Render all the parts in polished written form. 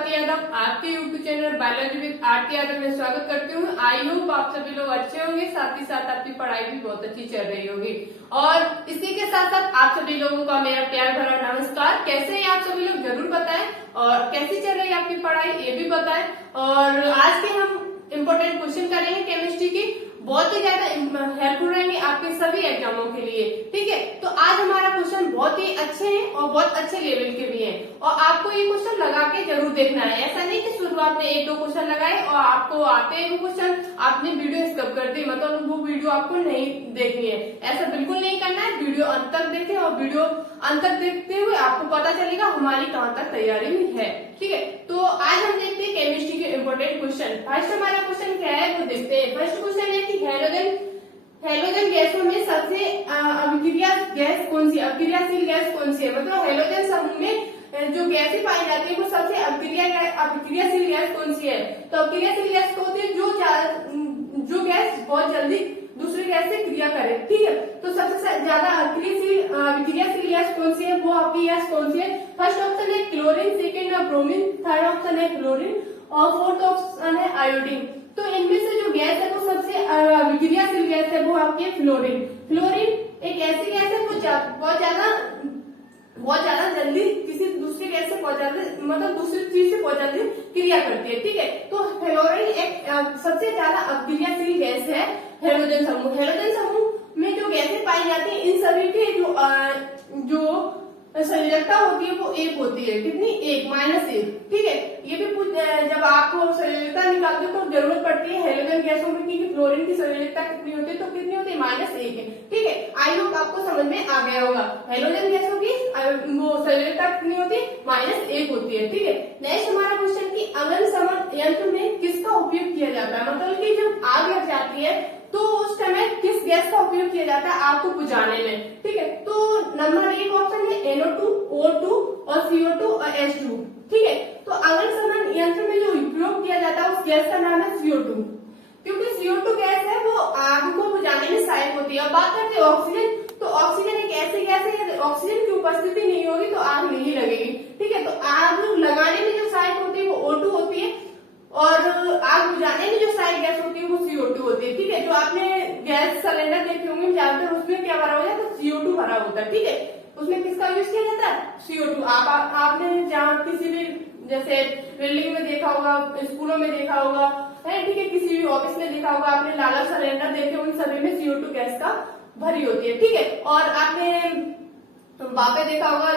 स्वाति यादव आपके YouTube channel biology with Aarti Yadav में स्वागत करती हूँ। आई होप आप सभी लोग अच्छे होंगे, साथ ही साथ आपकी पढ़ाई भी बहुत अच्छी चल रही होगी। और इसी के साथ साथ आप सभी लोगों का मेरा प्यार भरा नमस्कार। कैसे हैं आप सभी लोग जरूर बताएं, और कैसी चल रही है आपकी पढ़ाई ये भी बताएं। और आज के हम इम्पोर्टेंट क्वेश्चन करेंगे केमिस्ट्री की, बहुत ही ज्यादा हेल्पफुल रहेंगे आपके सभी एग्जामों के लिए। ठीक है, तो आज हमारा क्वेश्चन बहुत ही अच्छे हैं और बहुत अच्छे लेवल के भी हैं, और आपको ये क्वेश्चन लगा के जरूर देखना है। ऐसा नहीं कि शुरुआत में एक दो क्वेश्चन लगाए और आपको आते हैं वो क्वेश्चन आपने वीडियो स्किप कर दी, मतलब वो वीडियो आपको नहीं देखनी है। ऐसा बिल्कुल नहीं करना है, वीडियो अंत तक देखें, और वीडियो अंत तक देखते हुए आपको पता चलेगा हमारी कहाँ तक तैयारी हुई है। ठीक है, तो आज हम देखते हैं केमिस्ट्री के इम्पोर्टेंट क्वेश्चन। फर्स्ट हमारा क्वेश्चन क्या है वो देखते हैं। फर्स्ट क्वेश्चन है कि हैलोजन गैसों में सबसे अभिक्रिया गैस कौन सी, अभिक्रियाशील गैस कौन सी है। मतलब हैलोजन समूह में जो गैसें पाई जाती है वो सबसे अभिक्रियाशील गैस कौन सी है। तो अभिक्रियाशील गैस को होती है जो गैस बहुत जल्दी दूसरे गैस से क्रिया करे। ठीक है, तो सबसे ज्यादा अभिक्रियाशील गैस कौन सी है, वो आपकी गैस कौन सी है। फर्स्ट ऑप्शन है क्लोरीन, सेकेंड है ब्रोमीन, थर्ड ऑप्शन है क्लोरीन और फोर्थ ऑप्शन है आयोडीन। तो इनमें से जो गैस है वो सबसे अभिक्रियाशील गैस है वो आपकी है फ्लोरीन। फ्लोरीन एक ऐसी गैस है बहुत ज्यादा जल्दी किसी दूसरे गैस से बहुत ज्यादा, मतलब दूसरी चीज से बहुत ज्यादा क्रिया करती है। ठीक है, तो फ्लोरीन एक सबसे ज्यादा अभिक्रियाशील गैस है। हैलोजन समूह में जो गैसें पाई जाती है इन सभी के जो संयोजकता होती है वो एक होती है। कितनी? एक, -1। ठीक है, ये भी जब आपको संयोजकता निकालते हो तो जरूरत पड़ती है हैलोजन गैसों में कि फ्लोरीन की संयोजकता कितनी होती है, तो कितनी होती है? -1 है। ठीक है, आई होप आपको समझ में आ गया होगा। हैलोजन गैसों की वो संयोजकता कितनी होती है? -1 होती है। ठीक है, नेक्स्ट हमारा क्वेश्चन की अग्निशमन यंत्र में किसका उपयोग किया जाता है। मतलब की जब आग लग जाती है तो उस समय किस गैस का उपयोग किया जाता है आग को बुझाने में। ठीक है, तो नंबर 1 ऑप्शन है NO2, O2 और CO2 और H2। ठीक है, तो अग्निशमन यंत्र में जो उपयोग किया जाता है उस गैस का नाम है CO2, क्योंकि CO2 गैस है वो आग को बुझाने में सहायक होती है। अब बात करते हैं ऑक्सीजन, तो ऑक्सीजन एक ऐसी गैस है यदि ऑक्सीजन की उपस्थिति नहीं होगी तो आग नहीं लगेगी। ठीक है, तो आग लगाने में जो सहायक होती है वो O2 होती है, और आग बुझाने में जो सहायक गैस होती है वो CO2 होती है। ठीक है, जो आपने गैस सिलेंडर देखे होंगे ज्यादातर उसमें क्या भरा होता है, तो CO2 भरा होता है। ठीक है, उसमें किसका यूज किया जाता है? CO2। आपने जहाँ किसी भी जैसे बिल्डिंग में देखा होगा, स्कूलों में देखा होगा, है ठीक है, किसी भी ऑफिस में देखा होगा, आपने लाल सिलेंडर देखे, उन सभी में CO2 गैस का भरी होती है। ठीक है, और आपने वहां पे देखा होगा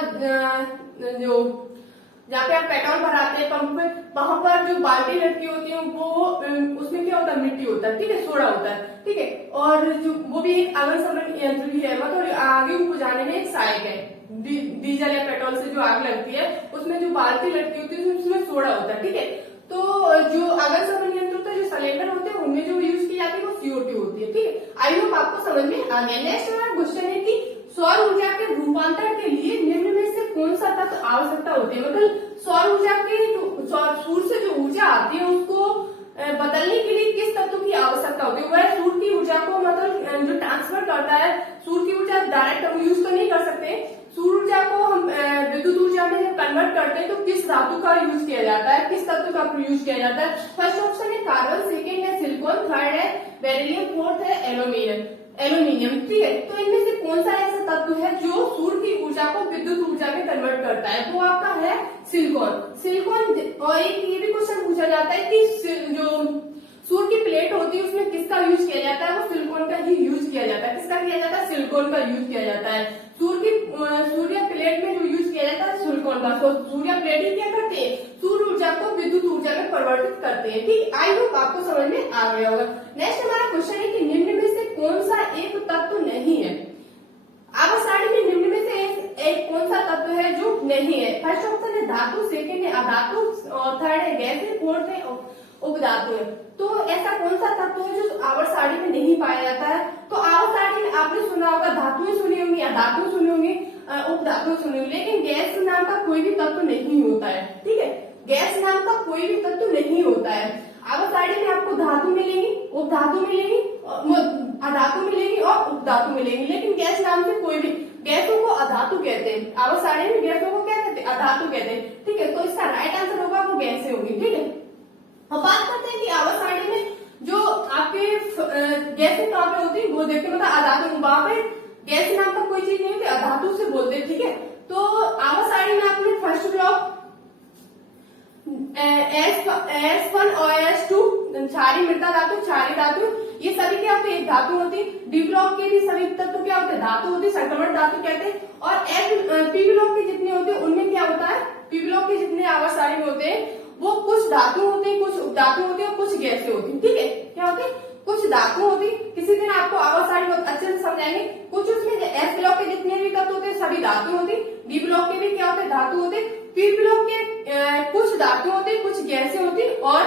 जो जहाँ पे आप पेट्रोल भराते हैं पंप पे, वहां पर जो बाल्टी लटकी होती है वो उसमें क्या होता है? मिट्टी होता है। ठीक है, सोडा होता है। ठीक है, और जो वो भी एक अग्निशमन यंत्र भी है, मतलब आगे बुझाने में एक सहायक है। डीजल या पेट्रोल से जो आग लगती है उसमें जो बाल्टी लटकी होती है उसमें सोडा होता है। ठीक है, तो जो अग्निशमन यंत्र होता है, जो सिलेंडर होते हैं, उनमें जो यूज की जाती है वो CO2 होती है। ठीक है, आई होप आपको समझ में आ गया। नेक्स्ट हमारा क्वेश्चन है कि सौर ऊर्जा के रूपांतरण के लिए निम्न में से कौन सा तत्व आवश्यकता होती है। मतलब सौर ऊर्जा की सूर्य से जो ऊर्जा आती है उसको बदलने के लिए किस तत्व की आवश्यकता होती है। वह सूर्य की ऊर्जा को मतलब जो ट्रांसफर करता है, सूर्य की ऊर्जा डायरेक्ट हम यूज तो नहीं कर सकते, सूर्य ऊर्जा को हम विद्युत ऊर्जा में जब कन्वर्ट करते हैं तो किस धातु का यूज किया जाता है, किस तत्व का यूज किया जाता है। फर्स्ट ऑप्शन है कार्बन, सेकेंड है सिलिकॉन, थर्ड है बेरिलियम, फोर्थ है एल्यूमिनियम। ठीक है, तो इनमें से कौन सा ऐसा तत्व है जो सूर्य की ऊर्जा को विद्युत ऊर्जा में कन्वर्ट करता है, वो आपका है सिलिकॉन। और एक ये भी क्वेश्चन पूछा जाता है कि जो सूर्य की प्लेट होती है उसमें किसका यूज किया जाता है, वो सिलिकॉन का ही यूज किया जाता है। किसका किया जाता है? सिलिकॉन का यूज किया जाता है। सूर्य प्लेट में जो यूज किया जाता है सिलिकॉन का। तो सूर्य प्लेट ही क्या करते हैं? सूर्य ऊर्जा को विद्युत ऊर्जा में परिवर्तित करते हैं। ठीक, आई होप आपको समझ में आ गया होगा। नेक्स्ट हमारा क्वेश्चन है कि निम्न में से कौन सा एक तत्व नहीं है। आवर्त में निम्न में से एक कौन सा तत्व है जो नहीं है। फर्स्ट ऑप्शन है धातु, सेकेंड है अधातु और थर्ड है गैस, फोर्थ है उपधातु है। तो ऐसा कौन सा तत्व है जो आवर्त सारणी में नहीं पाया जाता है। तो आवर्त सारणी में आपने सुना होगा, धातुएं सुनी होंगी, अधातु सुनी होंगी, उपधातु सुनी होंगी, लेकिन गैस नाम का कोई भी तत्व नहीं होता है। ठीक है, गैस नाम का कोई भी तत्व नहीं होता है। आवर्त सारणी में आपको धातु मिलेगी, उपधातु मिलेगी, अधातु मिलेगी और उपधातु मिलेगी, लेकिन गैस नाम से कोई भी, गैसों को अधातु कहते हैं। आवर्त सारणी में गैसों को क्या कहते हैं? अधातु कहते हैं, ठीक है। तो इसका राइट आंसर होगा वो गैसें होगी, ठीक है। अब बात करते हैं कि आवर्त सारणी में जो आपके गैसें कहाँ पे होती है वो देखते हैं, मतलब अधातु, वहां पे गैस नाम का कोई चीज नहीं होती, अधातु से बोलते हैं, ठीक है। तो आवर्त सारणी में आपने फर्स्ट ब्लॉक S1 और S2 क्षारीय मृदा धातु, क्षारीय धातु, ये सभी क्या होते हैं, धातु होती है। डी ब्लॉक के भी सभी तत्व क्या होते हैं, धातु होती है, संक्रमण धातु कहते हैं। और पी ब्लॉक के जितने होते हैं उनमें क्या होता है, पी ब्लॉक के जितने आवर्त सारणी में होते हैं वो कुछ धातु होते हैं, कुछ उपधातु होते हैं और कुछ गैसें होती हैं, ठीक है। क्या होते हैं, कुछ धातु होती, किसी दिन आपको आवर्त सारणी बहुत अच्छे से समझाएंगे। कुछ उसमें एस ब्लॉक के जितने भी तत्व होते हैं सभी धातु होती, डी ब्लॉक के भी क्या होते हैं, धातु होते, पी ब्लॉक के कुछ धातु होते, कुछ गैसें होती और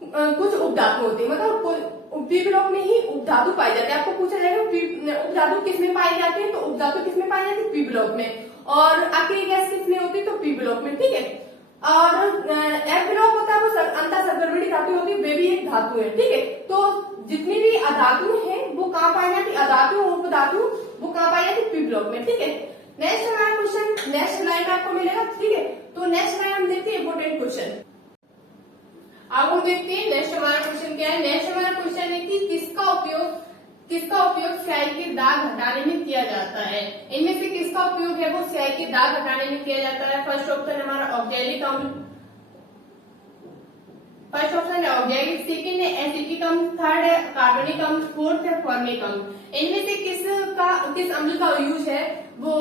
कुछ उपधातु होती, मतलब पी ब्लॉक में ही उपधातु पाई जाती है। आपको पूछा जाएगा उपधातु किसमें पाई जाती है, तो उपधातु किसमें पाई जाती है, पी ब्लॉक में। और अकेली गैस किसमें होती है, तो पी ब्लॉक में, ठीक है। और एफ ब्लॉक होता है वो अंतर सर्ववर्णी धातु होती है, वे भी एक धातु है, ठीक है। तो जितनी भी अधातु है वो कहाँ पाई जाती, अधातु उपधातु वो कहाँ पाई जाती, पी ब्लॉक में, ठीक है। नेक्स्ट हमारा क्वेश्चन नेक्स्ट लाइन आपको मिलेगा, ठीक है। तो नेक्स्ट लाइन हम देखते हैं इंपोर्टेंट क्वेश्चन। अब हम देखते हैं नेक्स्ट हमारा क्वेश्चन क्या है। नेक्स्ट हमारा क्वेश्चन है कि किसका उपयोग स्याही के दाग हटाने में किया जाता है। इनमें से किसका उपयोग है वो स्याही के दाग हटाने में किया जाता है। फर्स्ट ऑप्शन हमारा ऑक्जेलिक अम्ल, फर्स्ट ऑप्शन है ऑक्जेलिक, सेकंड है एसिटिक अम्ल, थर्ड है कार्बनिक अम्ल, फोर्थ है फॉर्मिक अम्ल। इनमें से किस अम्ल का यूज है वो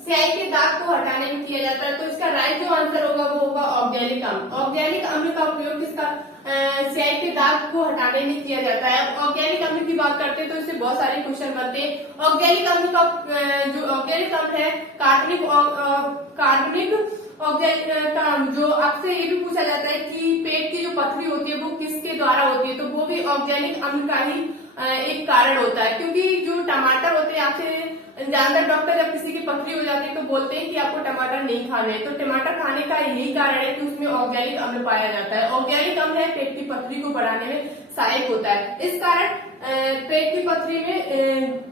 स्याही के दाग को हटाने में किया जाता है। तो इसका राइट जो आंसर होगा वो होगा ऑक्जेलिक अम्ल। ऑक्जेलिक अम्ल का उपयोग किसका स्याही के दाग को हटाने में किया जाता है। ऑक्जेलिक अम्ल की बात करते हैं तो इससे बहुत सारे क्वेश्चन बनते हैं। ऑक्जेलिक अम्ल का जो ऑक्जेलिक अम्ल है कार्बनिक का जो आपसे ये भी पूछा जाता है कि पेट की जो पथरी होती है वो किसके द्वारा होती है, तो वो भी ऑक्जेलिक अम्ल का ही एक कारण होता है। क्योंकि जो टमाटर होते हैं, आपसे ज्यादातर डॉक्टर जब किसी की पथरी हो जाती है तो बोलते हैं कि आपको टमाटर नहीं खाने हैं, तो टमाटर खाने का यही कारण है कि उसमें ऑक्जेलिक अम्ल पाया जाता है। ऑक्जेलिक अम्ल है पेट की पथरी को बढ़ाने में सहायक होता है। इस कारण पेट की पथरी में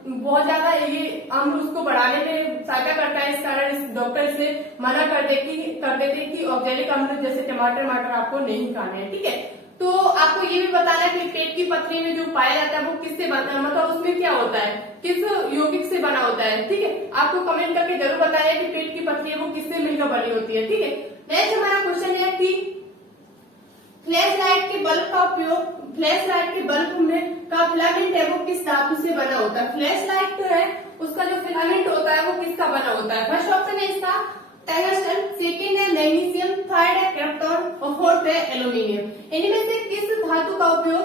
बहुत ज्यादा ये अम्ल उसको बढ़ाने में सहायता करता है। इस कारण डॉक्टर इसे मना कर देते कि ऑक्जेलिक अम्ल जैसे टमाटर आपको नहीं खाने हैं, ठीक है। तो आपको ये भी बताना है कि पेट की पथरी में जो पाया जाता है वो किससे बना, मतलब उसमें क्या होता है, किस यौगिक से बना होता है, ठीक है। आपको कमेंट करके जरूर बताइए कि पेट की पथरी है वो किससे मिलकर बनी होती है, ठीक है। नेक्स्ट हमारा क्वेश्चन है कि फ्लैश लाइट के बल्ब का उपयोग, फ्लैश लाइट के बल्ब में का फिलामेंट है वो किस धातु से बना होता है। फ्लैश लाइट जो है उसका जो फिलामेंट होता है वो किसका बना होता है। फर्स्ट ऑप्शन है इसका टंगस्टन, सेकेंड है मैग्नीशियम, थर्ड है क्रिप्टॉन और फोर्थ है एल्यूमिनियम। इनमें से किस धातु का उपयोग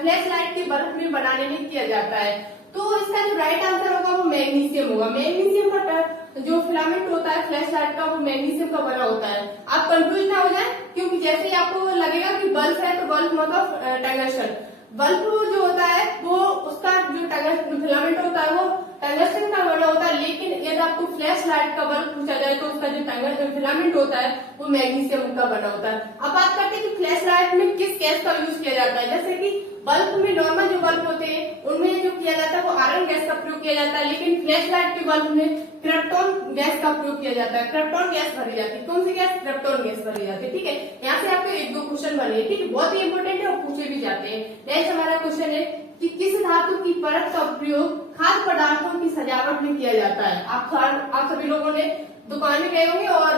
फ्लैश लाइट के बल्ब में बनाने में किया जाता है। तो इसका जो राइट आंसर होगा वो मैग्नीशियम होगा। मैग्नीशियम का जो फिलामेंट होता है फ्लैश लाइट का वो मैग्नीशियम का बना होता है। आप कंफ्यूज ना हो जाए, क्योंकि जैसे ही आपको लगेगा कि बल्ब है तो बल्ब मतलब टंगस्टन, बल्ब जो होता है वो उसका जो फिलामेंट होता है वो टंगस्टन का बना होता है। लेकिन यदि आपको फ्लैश लाइट का बल्ब पूछा जाए तो उसका जो फिलामेंट होता है वो मैग्नीशियम का बना होता है। अब बात करते हैं कि फ्लैश लाइट में किस गैस का यूज किया जाता है। जैसे कि बल्ब में नॉर्मल जो बल्ब होते हैं उनमें जो किया जाता है वो आयरन गैस का प्रयोग किया जाता है, लेकिन फ्लैश लाइट के बल्ब में क्रिप्टॉन गैस का प्रयोग किया जाता है। क्रिप्टॉन गैस भरी जाती है। कौन सी गैस, क्रिप्टॉन गैस भरी जाती है, ठीक है। यहाँ से आपके एक दो क्वेश्चन बने, ठीक है, बहुत ही इंपोर्टेंट है और पूछे भी जाते हैं। नेक्स्ट हमारा क्वेश्चन है कि किस धातु की परत का प्रयोग खाद्य पदार्थों की सजावट में किया जाता है। आप सभी लोगों ने दुकान में गए होंगे और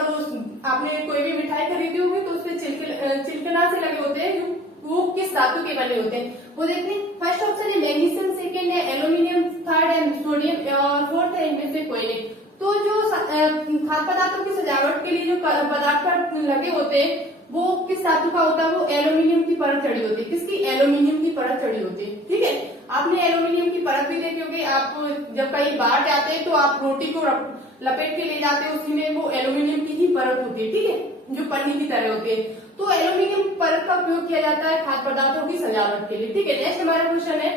आपने कोई भी मिठाई खरीदी होगी तो उसपे चिलकना से लगे होते हैं, वो किस धातु के बने होते हैं वो देखते हैं। फर्स्ट ऑप्शन है मैग्नीशियम, सेकेंड है एल्यूमिनियम, थर्ड है सोडियम और फोर्थ है इनमें से कोई नहीं। तो जो खाद्य पदार्थों की सजावट के लिए जो पदार्थ लगे होते हैं वो किस धातु का होता है, वो एल्यूमिनियम की परत चढ़ी होती है। किसकी, एल्यूमिनियम की परत चढ़ी होती है, ठीक है। आपने एल्यूमिनियम की परत भी देखी होगी। आप जब कहीं बाहर जाते हैं तो आप रोटी को लपेट के ले जाते हैं, उसी में वो एल्यूमिनियम की ही परत होती है, ठीक है, जो पन्नी की तरह होती है। तो एल्यूमिनियम परत का उपयोग किया जाता है खाद्य पदार्थों की सजावट के लिए, ठीक है। नेक्स्ट हमारा क्वेश्चन है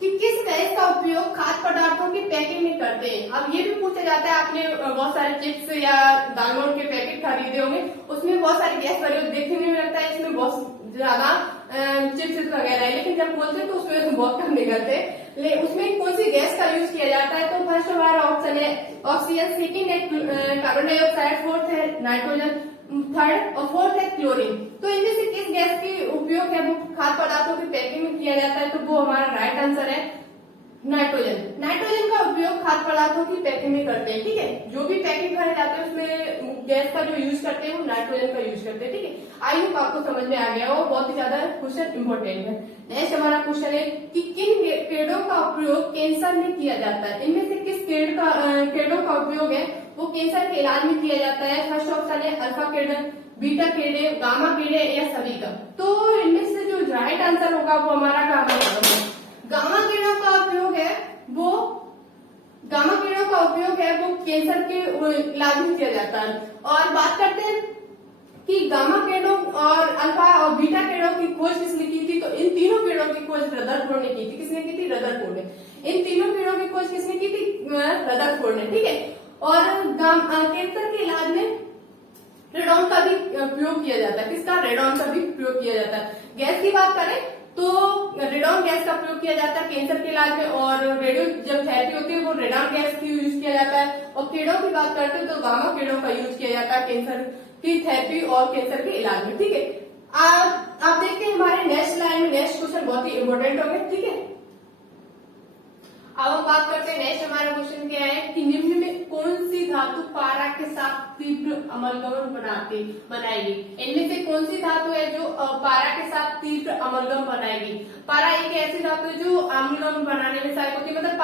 कि किस गैस का उपयोग खाद्य पदार्थों की पैकिंग में करते हैं। अब ये भी पूछा जाता है, आपने बहुत सारे चिप्स या दालमोट के पैकेट खरीदे होंगे, उसमें बहुत सारी गैस भरी होती, देखने में लगता है इसमें बहुत ज्यादा चिप्स वगैरह है, लेकिन जब बोलते हैं तो उसमें बहुत कम निकलते हैं। उसमें कौन सी गैस गैस का यूज किया जाता है, तो फर्स्ट हमारा ऑप्शन है ऑक्सीजन, सेकंड है कार्बन डाइऑक्साइड, फोर्थ है नाइट्रोजन, थर्ड और फोर्थ है क्लोरीन। तो इनमें से किस गैस की उपयोग है वो खाद्य पदार्थों की पैकिंग में किया जाता है, तो वो हमारा राइट आंसर है नाइट्रोजन। नाइट्रोजन का उपयोग खाद्य पदार्थों की पैकिंग में करते हैं, ठीक है। जो भी पैकिंग करे जाते हैं उसमें गैस का जो यूज करते हैं वो नाइट्रोजन का यूज करते हैं, ठीक है। आई होप आपको समझ में आ गया हो, बहुत ही ज्यादा क्वेश्चन इंपॉर्टेंट है। नेक्स्ट हमारा क्वेश्चन है कि किन पेड़ों का उपयोग कैंसर में किया जाता है, इनमें से किस पेड़ों का उपयोग है वो कैंसर के इलाज में किया जाता है। फर्स्ट ऑप्शन है अल्फा केड़े, बीटा केड़े, गामा केड़े या सभी का। तो इनमें से जो राइट आंसर होगा वो हमारा गामा केड़ा है। गामा किरणों का उपयोग है वो कैंसर के इलाज में किया जाता है। और बात करते हैं कि गामा किरणों और अल्फा और बीटा किरणों की खोज किसने की थी, तो इन तीनों किरणों की खोज रदरफोर्ड ने की थी। किसने की थी? रदरफोर्ड ने। इन तीनों किरणों की खोज किसने की थी? रदरफोर्ड ने, ठीक है। और कैंसर के इलाज में रेडॉन का भी प्रयोग किया जाता है। किसका? रेडॉन का भी प्रयोग किया जाता है। गैस की बात करें तो रेडॉन गैस का प्रयोग किया जाता है कैंसर के इलाज में, और रेडियो जब थेरेपी होती है वो रेडॉन गैस की यूज किया जाता है। और कीड़ों की बात करते हैं तो गामा कीड़ों का यूज किया जाता है कैंसर की थेरेपी और कैंसर के इलाज में, ठीक है। आप देखते हैं हमारे नेक्स्ट लाइन में नेक्स्ट क्वेश्चन बहुत ही इंपॉर्टेंट हो गए, ठीक है। अब हम बात करते हैं नेक्स्ट हमारा क्वेश्चन क्या है कि निम्न में कौन सी धातु पारा के साथ तीव्र अमलगम बनाएगी। इनमें से कौन सी धातु है जो पारा के साथ तीव्र अमलगम बनाएगी। पारा एक ऐसी धातु है जो अम्लगम बनाने में सहायक होती है। मतलब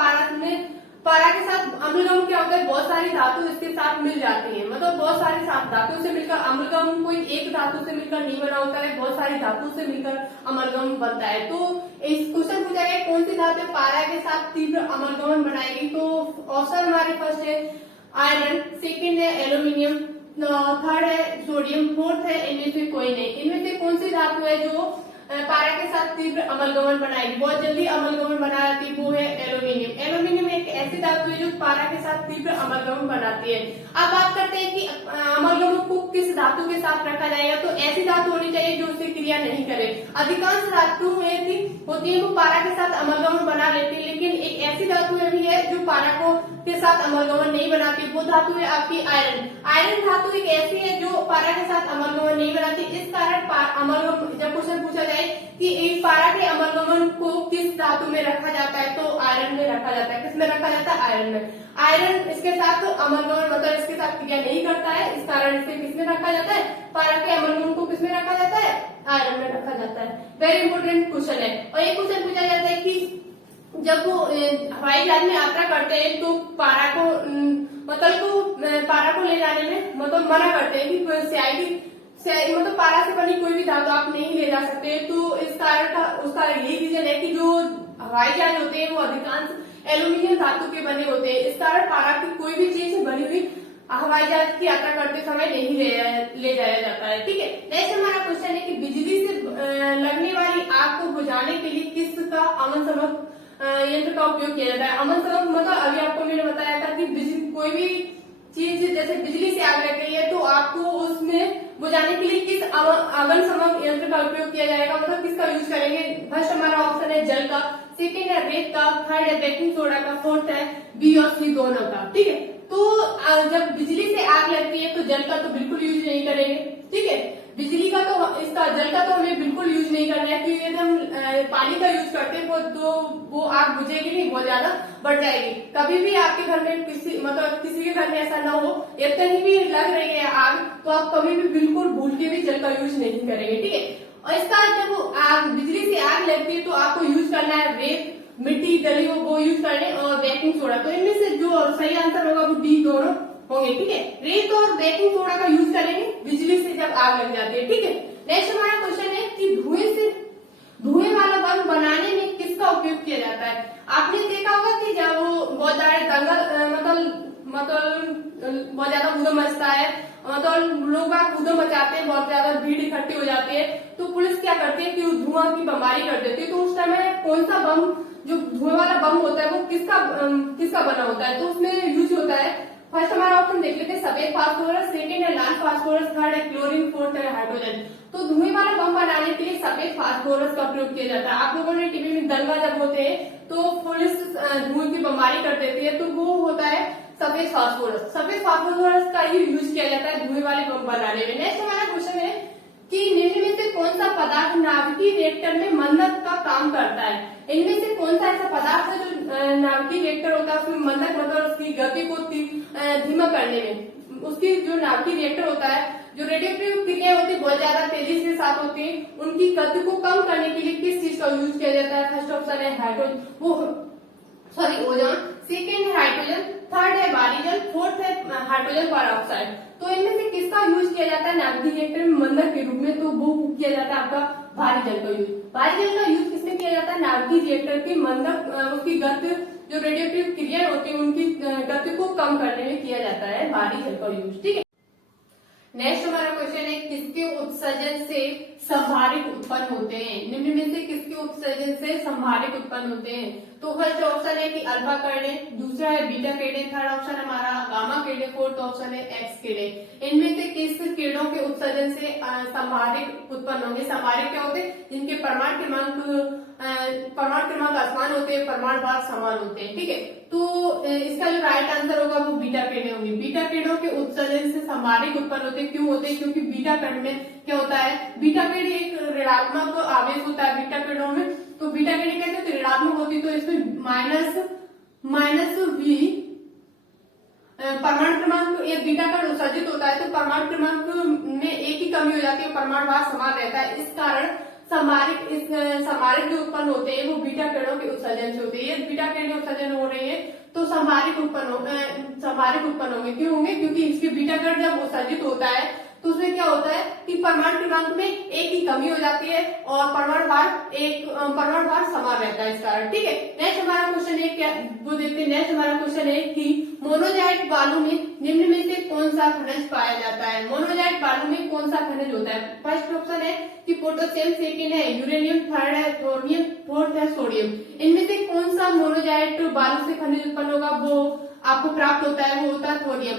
पारा के साथ अम्लगम क्या होता है, बहुत सारी धातु इसके साथ मिल जाती है। मतलब बहुत सारी धातु से मिलकर अम्लगम कोई एक धातु से मिलकर नहीं बना होता है, बहुत सारी धातु से मिलकर अमलगम बनता है। तो इस क्वेश्चन पूछा गया कौन सी धातु पारा के साथ तीव्र अमलगम बनाएगी। तो ऑप्शन हमारे फर्स्ट है आयरन, सेकेंड है एल्यूमिनियम, थर्ड है सोडियम, फोर्थ है इनमें से कोई नहीं। इनमें से कौन सी धातु है जो पारा के साथ तीव्र अमलगमन बनाएगी, बहुत जल्दी अमलगमन बनाती है, वो है एल्यूमिनियम। एल्यूमिनियम एक ऐसी धातु है जो पारा के साथ तीव्र अमलगमन बनाती है। अब बात करते हैं कि अमलगम को किस धातु के साथ रखा जाएगा, तो ऐसी धातु होनी चाहिए जो उससे क्रिया नहीं करे। अधिकांश धातु होती है वो पारा के साथ अमलगमन बना लेती है, लेकिन एक ऐसी धातु भी है जो पारा को के साथ अमलगमन नहीं बनाती, वो धातु है आपकी आयरन। आयरन धातु एक ऐसी है जो पारा के साथ अमलगमन नहीं बनाती। इस कारण अमलगम जब क्वेश्चन पूछा जाए कि एक पारा के अमलगमन को किस धातु में रखा जाता है, तो आयरन में रखा जाता है। किसमें रखा जाता है? आयरन में। आयरन इसके साथ अमलगमन मतलब इसके साथ क्रिया नहीं करता है, इस कारण इसे किसमें रखा जाता है? पारा के अमलगमन को किसमें रखा जाता है? आयरन में रखा जाता है। वेरी इंपोर्टेंट क्वेश्चन है। और ये क्वेश्चन पूछा जाता है कि जब वो हवाई जहाज में यात्रा करते हैं तो पारा को ले जाने में मतलब मना करते हैं कि स्याही मतलब पारा से बनी कोई भी धातु आप नहीं ले जा सकते। तो इस कारण उसका यही रीजन है कि जो हवाई जहाज होते हैं वो अधिकांश एल्यूमिनियम धातु के बने होते हैं। इस कारण पारा की कोई भी चीज बनी हुई हवाई जहाज की यात्रा करते समय नहीं ले जाया जाता है, ठीक है। नेक्स्ट हमारा क्वेश्चन है कि बिजली से लगने वाली आग को बुझाने के लिए किसका अमन समक यंत्र का उपयोग किया जाता है। अमन समक मतलब अभी आपको मैंने बताया था कि कोई भी चीज जैसे बिजली से आग लग गई है तो आपको उसमें बुझाने के लिए किस अमन समक यंत्र का उपयोग किया जाएगा, मतलब किसका यूज करेंगे। फर्स्ट हमारा ऑप्शन है जल का, सेकेंड है रेत का, थर्ड है बेकिंग सोडा का, फोर्थ है बी और सी दोनों का, ठीक है। तो जब बिजली से आग लगती है तो जल का तो बिल्कुल यूज नहीं करेंगे, ठीक है। बिजली का तो जल का तो हमें बिल्कुल यूज नहीं करना है, क्योंकि यदि हम पानी का यूज करते हैं तो वो आग बुझेगी नहीं, बहुत ज्यादा बढ़ जाएगी। कभी भी आपके घर में किसी के घर में ऐसा ना हो, या कहीं भी लग रही है आग, तो आप कभी भी बिल्कुल भूल के भी जल का यूज नहीं करेंगे, ठीक है। और इसका जब बिजली से आग लगती है तो आपको यूज करना है रेत, मिट्टी डली हो वो यूज करें, और बेकिंग सोडा। तो इनमें से जो सही आंसर होगा वो डी दोनों होंगे, ठीक है। रेत और बेकिंग सोडा का यूज करेंगे बिजली से जब आग लग जाती है, ठीक है। नेक्स्ट हमारा क्वेश्चन है कि धुएं वाला बम बनाने में किसका उपयोग किया जाता है। आपने देखा होगा कि जब वो बहुत ज्यादा दंगल बहुत ज्यादा उधम मचता है, मतलब लोग उधम मचाते हैं, बहुत ज्यादा भीड़ इकट्ठी हो जाती है, तो पुलिस क्या करती है कि धुआं की बमबारी कर देती है। तो उस समय कौन सा बम जो धुएं वाला बम होता है वो किसका बना होता है, तो उसमें यूज होता है। फर्स्ट हमारा ऑप्शन देख लेते हैं सफेद फास्फोरस, सेकेंड है लाल फास्फोरस, थर्ड है क्लोरीन, फोर्थ है हाइड्रोजन। तो धुएं वाला बम बनाने के लिए सफेद फास्फोरस का प्रयोग किया जाता है। आप लोगों ने टीवी में दंगा जब होते हैं तो पुलिस धुएं की बमबारी भारी कर देती है, तो वो होता है सफेद फास्फोरस। सफेद फास्फोरस का ही यूज किया जाता है धुएं वाले बम बनाने में। नेक्स्ट हमारा क्वेश्चन है कि निम्न में से कौन सा पदार्थ नाभिकीय रिएक्टर में मंदक का काम करता है। इनमें से कौन सा ऐसा पदार्थ है जो नाभिकीय रिएक्टर होता है उसमें मंदक मतलब उसकी गति को धीमा करने में, उसकी जो नाभिकीय रिएक्टर होता है, जो रेडियोएक्टिव क्रियाएं होती है बहुत ज्यादा तेजी के साथ होती है, उनकी गति को कम करने के लिए किस चीज का यूज किया जाता है। फर्स्ट ऑप्शन है ओजोन, सेकेंड है हाइड्रोजन, थर्ड है बारीजन, फोर्थ है हाइड्रोजन परऑक्साइड। तो इनमें से किसका यूज किया जाता है नाभिकीय रिएक्टर में मंदक के रूप में, तो वो किया जाता है आपका बारीजन का यूज। बारीजन का यूज किसमें किया जाता है नाभिकीय रिएक्टर की मंदक उसकी गति जो रेडियोएक्टिव क्रियाएं होती है उनकी गति को कम करने में किया जाता है बारीजन का यूज। ठीक है, नेक्स्ट हमारा क्वेश्चन है किसके उत्सर्जन से संभारिक उत्पन्न होते हैं। निम्न में से किसके उत्सर्जन से संभारिक उत्पन्न होते हैं। तो फर्स्ट ऑप्शन है कि अल्फा किरणें, दूसरा है बीटा किरणें, थर्ड ऑप्शन हमारा गामा किरणें, फोर्थ ऑप्शन है एक्स किरणें। इनमें से किस किरणों के उत्सर्जन से संभारिक उत्पन्न होंगे। संभारिक क्या होते हैं, जिनके परमाणु क्रमांक आसमान होते हैं, परमाणु भार समान होते हैं। ठीक है, तो इसका जो राइट आंसर होगा वो बीटा किरणें होंगी। बीटा किरणों के उत्सर्जन से संभारिक उत्पन्न होते हैं। क्यों होते हैं, क्योंकि बीटा किरण में क्या होता है, बीटा किरण एक ऋणात्मक आवेश होता है बीटा किरणों में। तो बीटा किरण कैसे होती है, ऋणात्मक होती है, तो इसमें माइनस वी परमाणु क्रमांक एक बीटा कण उत्सर्जित होता है, तो परमाणु क्रमांक में एक ही कमी हो जाती है, परमाणु भार समान रहता है। इस कारण संभारिक जो उत्पन्न होते हैं वो बीटा किरणों के उत्सर्जन से होते हैं। ये बीटा किरणें उत्सर्जन हो रही है तो संभारिक उत्पन्न होंगे। क्यों होंगे, क्योंकि इसके बीटा किरण जब उत्सर्जित होता है तो उसमें क्या होता है कि परमाणु क्रमांक में एक ही कमी हो जाती है और परमाणु भार समान रहता है इस कारण। ठीक है, नेक्स्ट हमारा क्वेश्चन है क्या वो देखते हैं। नेक्स्ट हमारा क्वेश्चन है कि मोनोजाइट बालू में निम्न में से कौन सा खनिज पाया जाता है। मोनोजाइट बालू में कौन सा खनिज होता है। फर्स्ट ऑप्शन है कि पोटेशियम, सेकेंड है यूरेनियम, थर्ड है थोरियम, फोर्थ है सोडियम। इनमें से कौन सा मोनोजाइट बालू से खनिज उत्पन्न होगा वो आपको प्राप्त होता है, वो होता है थोरियम।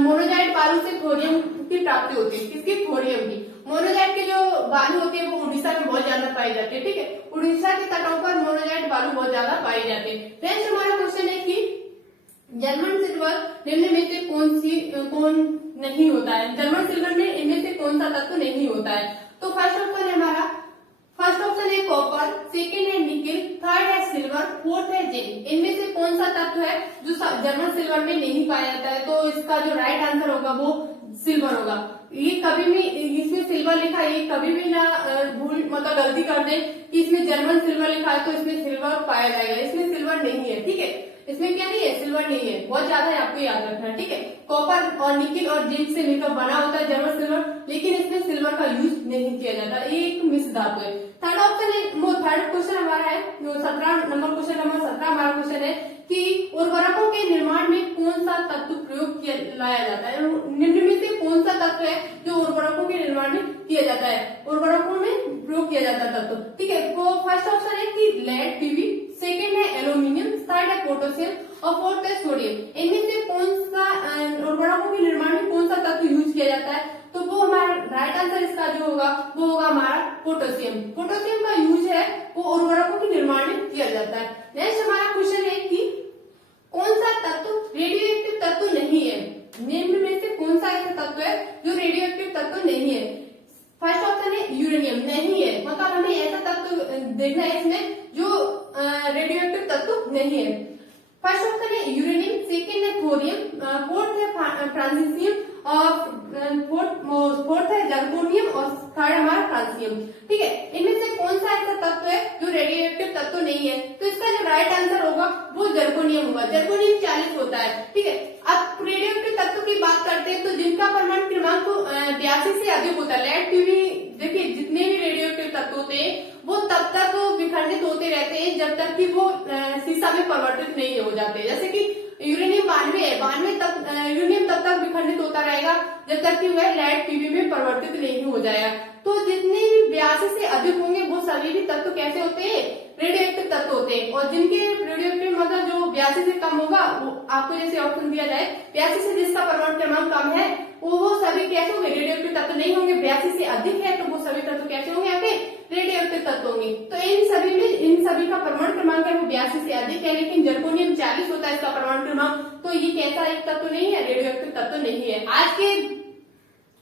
मोनोजाइट बालू से थोरियम की प्राप्ति होती है। किसकी, थोरियम की। मोनोजाइट के जो बालू होती है वो उड़ीसा में बहुत ज्यादा पाई जाती है। ठीक है, उड़ीसा के तटों पर मोनोजाइट बालू बहुत ज्यादा पाई जाती है। नेक्स्ट हमारा क्वेश्चन है कि जर्मन सिल्वर निम्न में से कौन नहीं होता है। जर्मन सिल्वर में इनमें से कौन सा तत्व नहीं होता है। तो फर्स्ट ऑप्शन है कॉपर, सेकेंड है निकेल, थर्ड है सिल्वर, फोर्थ है जिंक। इनमें से कौन सा तत्व है जो जर्मन सिल्वर में नहीं पाया जाता है। तो इसका जो राइट आंसर होगा वो सिल्वर होगा। ये कभी भी इसमें सिल्वर लिखा है, ये कभी भी ना भूल मतलब गलती कर दे कि इसमें जर्मन सिल्वर लिखा है तो इसमें सिल्वर पाया जाएगा। इसमें सिल्वर नहीं है। ठीक है, इसमें क्या नहीं है, सिल्वर नहीं है। बहुत ज्यादा है, आपको याद रखना है। ठीक है, कॉपर और निकिल और जिंक से मिलकर बना होता है जर्मन सिल्वर, लेकिन इसमें सिल्वर का यूज नहीं किया जाता। ये एक मिस धातु है। थर्ड ऑप्शन है वो थर्ड क्वेश्चन हमारा है जो 17 नंबर क्वेश्चन हमारा क्वेश्चन है कि उर्वरकों के निर्माण में कौन सा तत्व प्रयोग लाया जाता है। निम्न में से कौन सा तत्व है जो उर्वरकों के निर्माण में किया जाता है, उर्वरकों में प्रयोग किया जाता है तत्व। ठीक है, तो फर्स्ट ऑप्शन है कि लेड, पीवी, सेकेंड है एल्यूमिनियम, थर्ड है पोटेशियम और फोर्थ है सोडियम। इनमें से कौन सा उर्वरकों के निर्माण में कौन सा तत्व यूज किया जाता है। तो वो हमारा राइट आंसर इसका जो होगा वो होगा हमारा पोटेशियम। पोटेशियम का यूज है वो उर्वरकों के निर्माण में किया जाता है। नेक्स्ट हमारा क्वेश्चन है कि कौन सा तत्व रेडियोएक्टिव तत्व नहीं है। निम्न में से कौन सा ऐसा तत्व है जो रेडियोएक्टिव तत्व नहीं है। फर्स्ट ऑप्शन है यूरेनियम, नहीं है। मतलब हमें ऐसा तत्व देखना है इसमें जो रेडियोएक्टिव तत्व नहीं है। फर्स्ट ऑप्शन है यूरेनियम, सेकेंड है थोरियम, फोर्थ है फ्रांसीसियम और फोर्थ है जर्कोनियम और थर्ड हमारा फ्रांसियम। ठीक है, इनमें से कौन सा ऐसा तत्व है जो रेडियोएक्टिव तत्व नहीं है। तो इसका जो राइट आंसर होगा वो जर्कोनियम होगा। जर्कोनियम 40 होता है। ठीक है, अब रेडियोएक्टिव तत्व की बात करते हैं तो जिनका परमाणु क्रमांक 82 से अधिक होता है। लेड, पीवी, देखिए जितने भी रेडियोएक्टिव तत्व होते हैं वो तब तक विखंडित होते रहते हैं जब तक कि वो सीसा में परिवर्तित नहीं हो जाते। जैसे कि यूरेनियम 92 है, यूरेनियम तब तक विखंडित होता रहेगा जब तक कि वह लेड, पीवी में परिवर्तित नहीं हो जाएगा। तो जितने भी 82 से अधिक होंगे वो सभी भी तत्व कैसे होते हैं, रेडियोएक्टिव तत्व होते हैं। और जिनके रेडियोएक्टिव मतलब जो 82 से कम होगा वो आपको जैसे ऑप्शन दिया जाए 82 से जिसका परमाणु क्रमांक कम है वो सभी कैसे होंगे, रेडियोएक्टिव तत्व नहीं होंगे। 82 से अधिक है तो वो सभी तत्व कैसे होंगे, आपके रेडियोएक्टिव तत्व होंगे। तो इन सभी का परमाणु क्रमांक है वो 82 से अधिक है, लेकिन जर्कोनियम 40 होता है इसका परमाणु क्रमांक, तो ये कैसा एक तत्व नहीं है, रेडियो एक्टिव तत्व नहीं है। आज के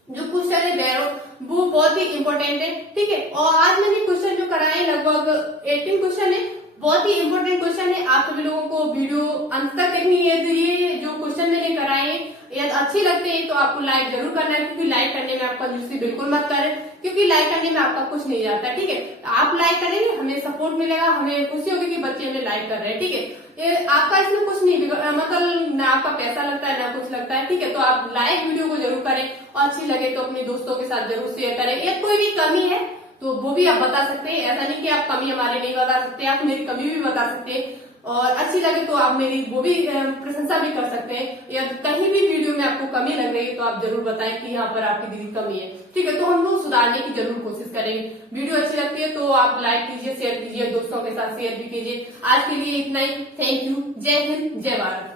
जो क्वेश्चन है वो बहुत ही इंपॉर्टेंट है, ठीक है। और आज मैंने क्वेश्चन जो कराए लगभग 18 क्वेश्चन है, बहुत ही इंपॉर्टेंट क्वेश्चन है। आप सभी लोगों को वीडियो अंत तक देखनी है। तो ये जो क्वेश्चन मैंने कराए हैं यदि अच्छे लगते हैं तो आपको लाइक जरूर करना है, क्योंकि लाइक करने में आपका कंजूसी बिल्कुल मत करें, क्योंकि लाइक करने में आपका कुछ नहीं जाता, ठीक है। आप लाइक करेंगे, हमें सपोर्ट मिलेगा, हमें खुशी होगी कि बच्चे हमें लाइक कर रहे हैं, ठीक है। आपका इसमें कुछ नहीं मतलब ना आपका पैसा लगता है ना कुछ लगता है, ठीक है। तो आप लाइक वीडियो को जरूर करें और अच्छी लगे तो अपने दोस्तों के साथ जरूर शेयर करें। या कोई भी कमी है तो वो भी आप बता सकते हैं, ऐसा नहीं कि आप कमी हमारे नहीं बता सकते, आप मेरी कमी भी बता सकते हैं और अच्छी लगे तो आप मेरी वो भी प्रशंसा भी कर सकते हैं। या कहीं भी वीडियो में आपको कमी लग रही है तो आप जरूर बताएं कि यहाँ पर आपकी दीदी कमी है, ठीक है। तो हम लोग सुधारने की जरूर कोशिश करेंगे। वीडियो अच्छी लगती है तो आप लाइक कीजिए, शेयर कीजिए, दोस्तों के साथ शेयर भी कीजिए। आज के लिए इतना ही। Thank you. जय हिंद, जय भारत।